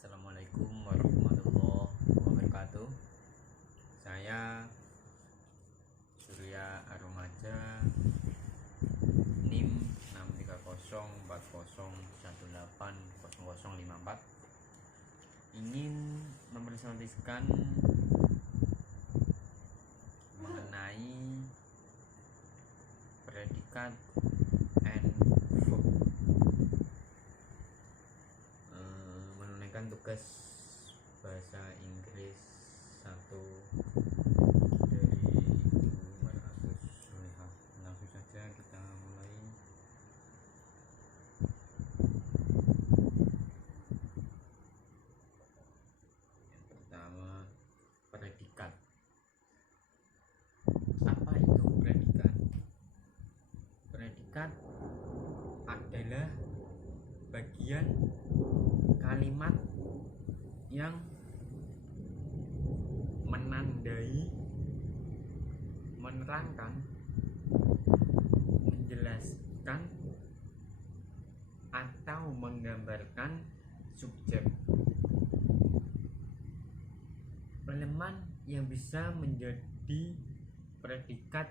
Assalamualaikum warahmatullahi wabarakatuh. Saya Surya Aromaja, NIM 63040180054, ingin mempresentasikan mengenai predikat and verb, menunaikan tugas bahasa Inggris 1 dari Ibu Maratus Solehah. Langsung saja kita mulai. Yang pertama, predikat. Apa itu predikat? Predikat adalah bagian kalimat yang menandai, menerangkan, menjelaskan, atau menggambarkan subjek. Elemen yang bisa menjadi predikat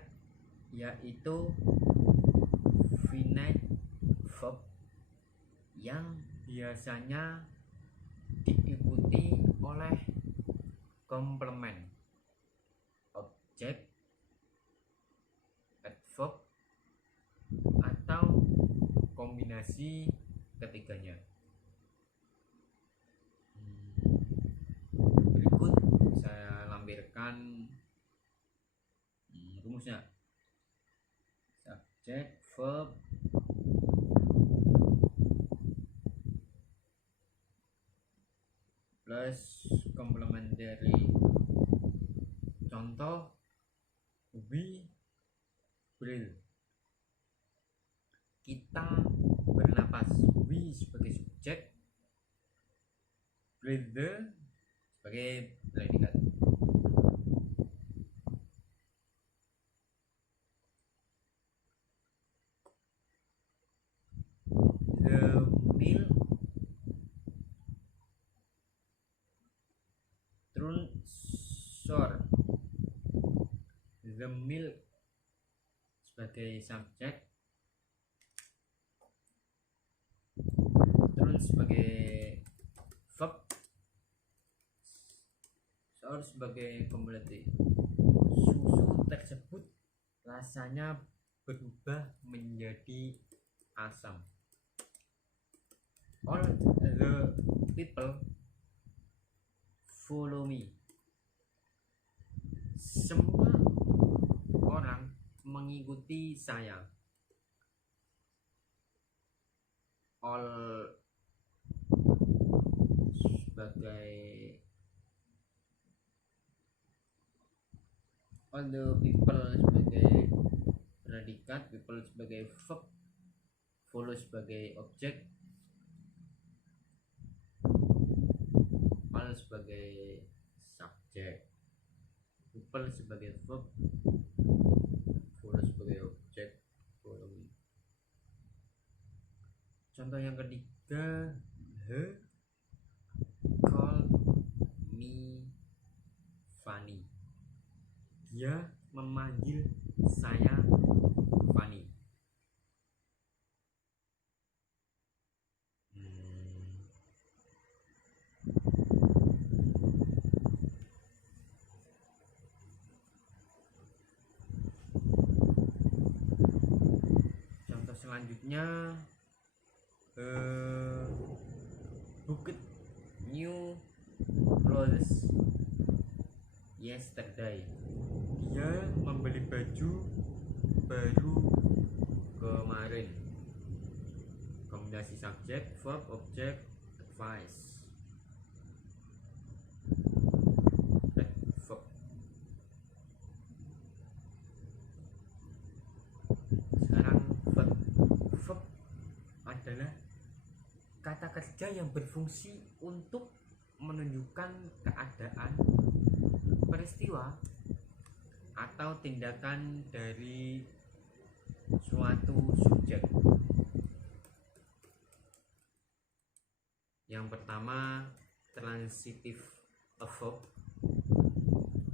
yaitu finite verb yang biasanya diikuti oleh komplement, objek, adverb, atau kombinasi ketiganya. Berikut saya lampirkan rumusnya. Subjek, verb, plus complementary. Contoh, we breathe, kita bernapas. We sebagai subjek, breathe sebagai predikat. The meal shore. The milk sebagai subjek, terus sebagai verb, shore sebagai komplement. Susu tersebut rasanya berubah menjadi asam. All the people follow me. Semua orang mengikuti saya. All the people sebagai predikat, people sebagai verb, follow sebagai objek, all sebagai subjek, people sebagai verb, follow sebagai objek, follow. Contoh yang ketiga, he call me funny. Dia memanggil saya funny. Contoh selanjutnya, booked new clothes yesterday. Dia membeli baju baru kemarin. Kombinasi subjek, verb, objek, advice. Verb. Sekarang verb. Verb adalah kata kerja yang berfungsi untuk menunjukkan keadaan, peristiwa, atau tindakan dari suatu subjek. Yang pertama, transitive verb,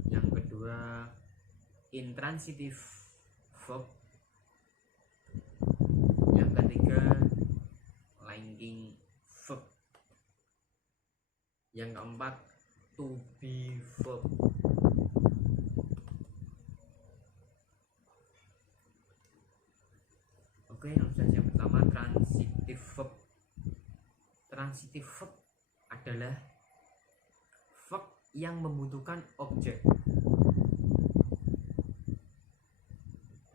yang kedua intransitive verb, yang ketiga linking verb, yang keempat to be verb. Oke, langsung saja. Yang pertama transitive verb. Transitive verb adalah verb yang membutuhkan objek.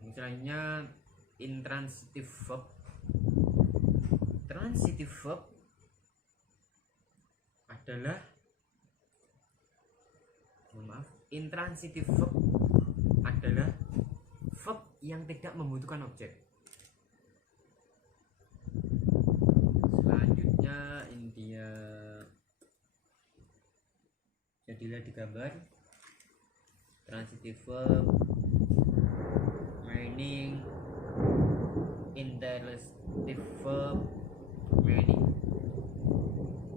Misalnya intransitive verb. Transitive verb adalah intransitive verb adalah verb yang tidak membutuhkan objek. Selanjutnya India, jadilah di gambar transitive verb, meaning intransitive verb, meaning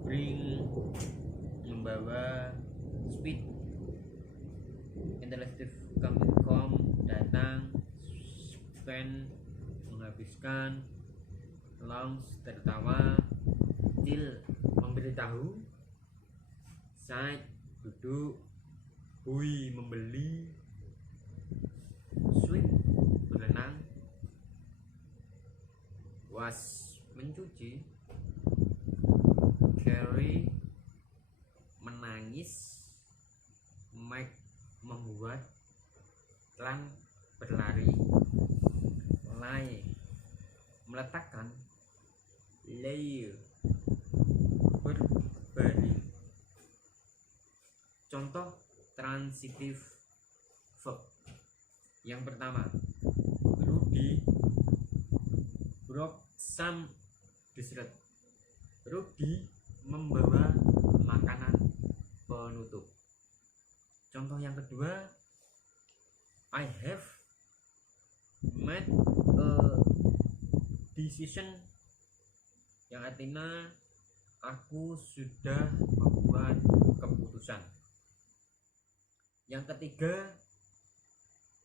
bring, membawa, speed, intransitive come, datang, spend, menghabiskan, launch, tertawa, till, memberitahu, sight, duduk, hui, membeli, swim, berenang, wash, mencuci, carry, menangis, make, membuat, run, berlari, lie, meletakkan, lay, berbaring. Contoh transitive verb. Yang pertama, Rudy brought some dessert. Rudy membawa makanan penutup. Contoh yang kedua, I have made a decision, yang artinya aku sudah membuat keputusan. Yang ketiga,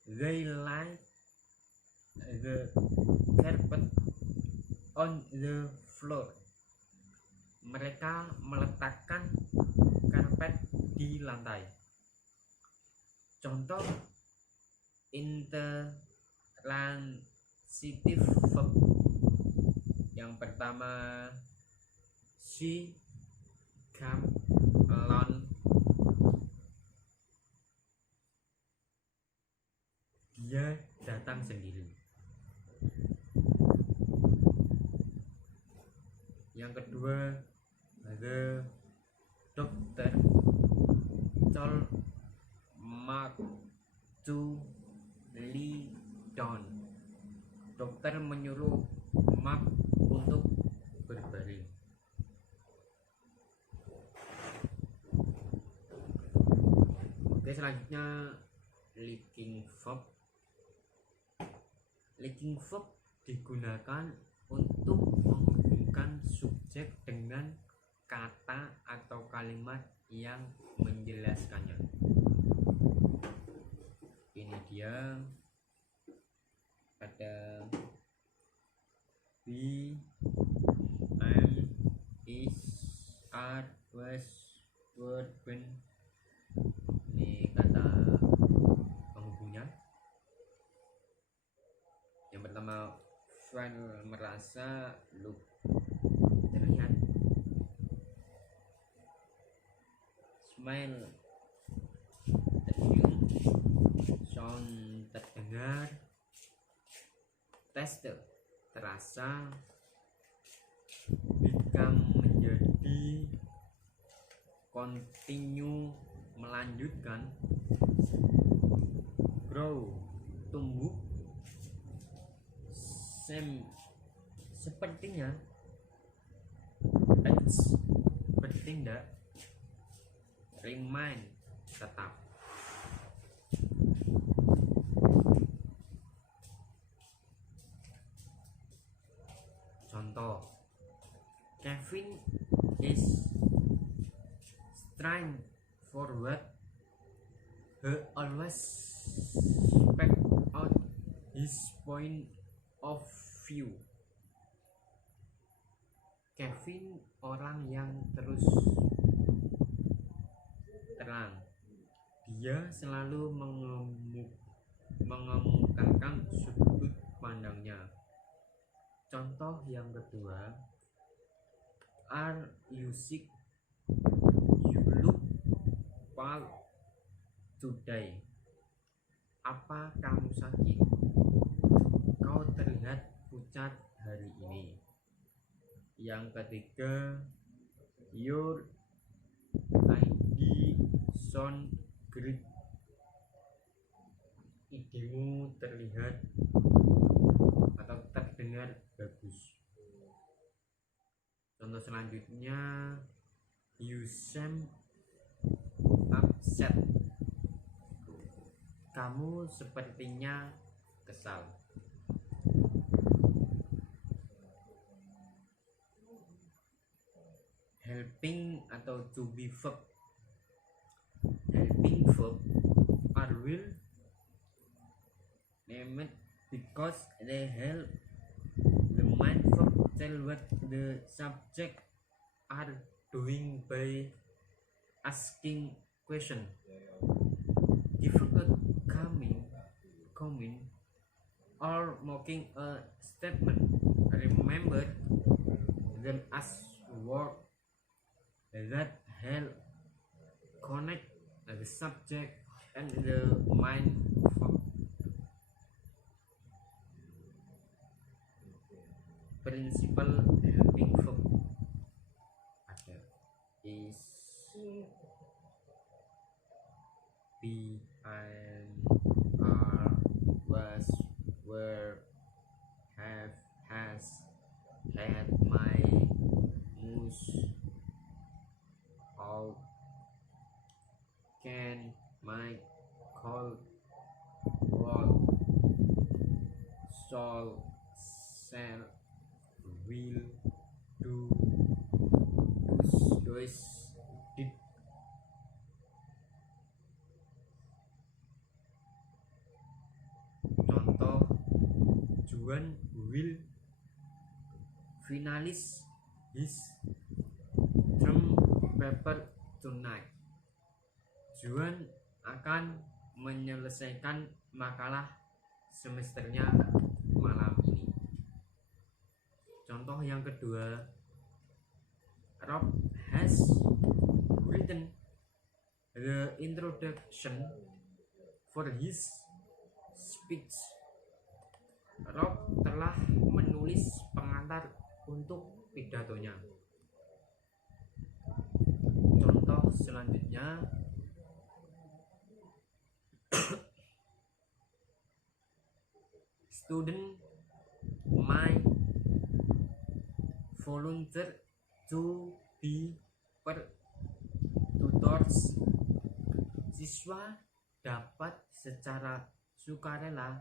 they lay the carpet on the floor. Mereka meletakkan karpet di lantai. Contoh intransitive verb. Yang pertama, she came alone. Dia datang sendiri. Yang kedua, the doctor told Mark to lie down. Dokter menyuruh Mark untuk berbaring. Oke, selanjutnya linking verb. Linking verb digunakan untuk menghubungkan subjek dengan kata atau kalimat yang menjelaskannya. Ini dia, ada be, am, is, are, was, were, been. Ini kata penghubungnya. Yang pertama, feel, merasa, look, terlihat, smile, tercium, sound, terdengar, taste, terasa, become, menjadi, continue, melanjutkan, grow, tumbuh, same, sepertinya, act, bertindak, remain, tetap. Contoh, Kevin is straightforward. He always speak out his point of view. Kevin orang yang terus terang. Dia selalu mengemukakan sudut pandangnya. Contoh yang kedua, are you sick? You look pale today. Apa kamu sakit? Kau terlihat pucat hari ini. Yang ketiga, your ID sound great. Idemu terlihat atau terdengar bagus. Contoh selanjutnya, you seem upset. Kamu sepertinya kesal. Helping atau to be verb. Helping verb are will named because they help the main verb tell what the subject are doing by asking question. Giving a comment or making a statement. Remember them as word that help connect the subject and the main verb. Principal helping verb ada is, be, am, are, was, were, have, has, had, might, must, ought, can, might, could, would, shall, shall, will, do, does, did. Contoh, Juan will finish his term paper tonight. Juan akan menyelesaikan makalah semesternya malam ini. Contoh yang kedua, Rob has written the introduction for his speech. Rob telah menulis pengantar untuk pidatonya. Contoh selanjutnya, student might volunteer to be tutors. Siswa dapat secara sukarela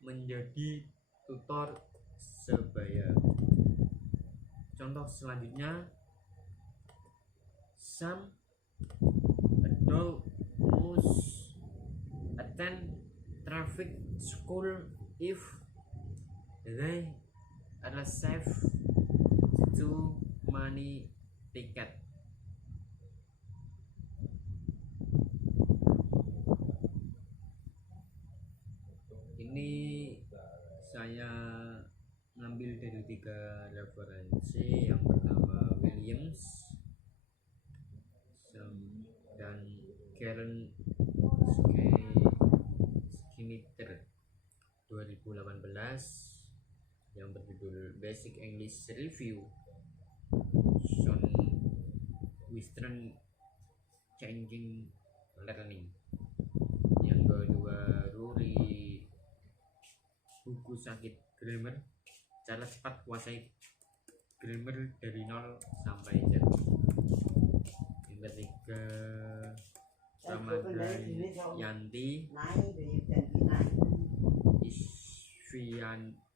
menjadi tutor sebaya. Contoh selanjutnya, some adults must attend traffic school if they receive too many ticket. Ini saya ngambil dari 3 referensi. Yang pertama Williams dan Karen Skinner 2018 yang berjudul Basic English Review, Sean Western Changing Learning. Yang kedua Rory, buku sakit grammar, cara cepat kuasai grammar dari 0 sampai Z. Yang ketiga Ramadhan Yanti,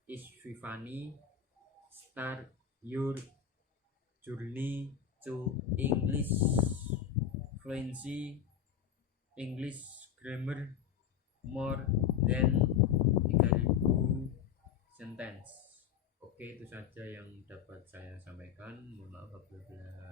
Isvifani, Start Your Journey to English. fluency English grammar more than 3000 sentence. Oke, itu saja yang dapat saya sampaikan. Mohon maaf apabila